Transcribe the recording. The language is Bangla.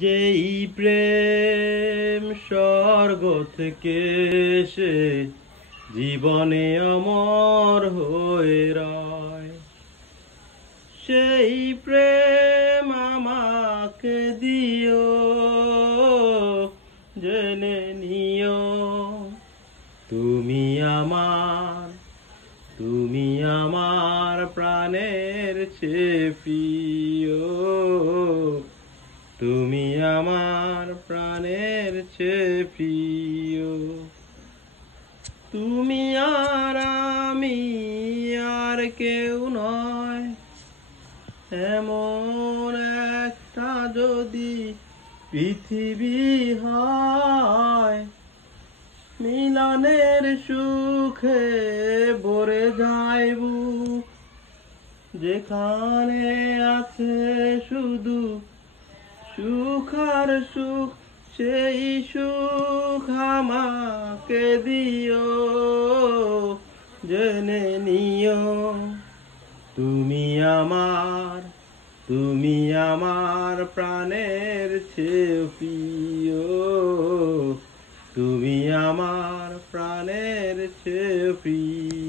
যেই প্রেম স্বর্গ থেকে এসে জীবনে অমর হয়ে রয়, সেই প্রেম আমাকে দিও, জেনে নিও তুমি আমার, তুমি আমার প্রাণের চেয়ে প্রিয়, তুমি আমার প্রাণের চেয়ে প্রিয়। তুমি আর আমি আর কেউ নয়, এমন একটা যদি পৃথিবী হয়, মিলনের সুখে ভরে যায় বুক, যেখানে আছে শুধু সুখ আর সুখ, সেই সুখ আমাকে দিও, জেনে নিও তুমি আমার, তুমি আমার প্রাণের চেয়ে প্রিয়, তুমি আমার প্রাণের চেয়ে প্রিয়।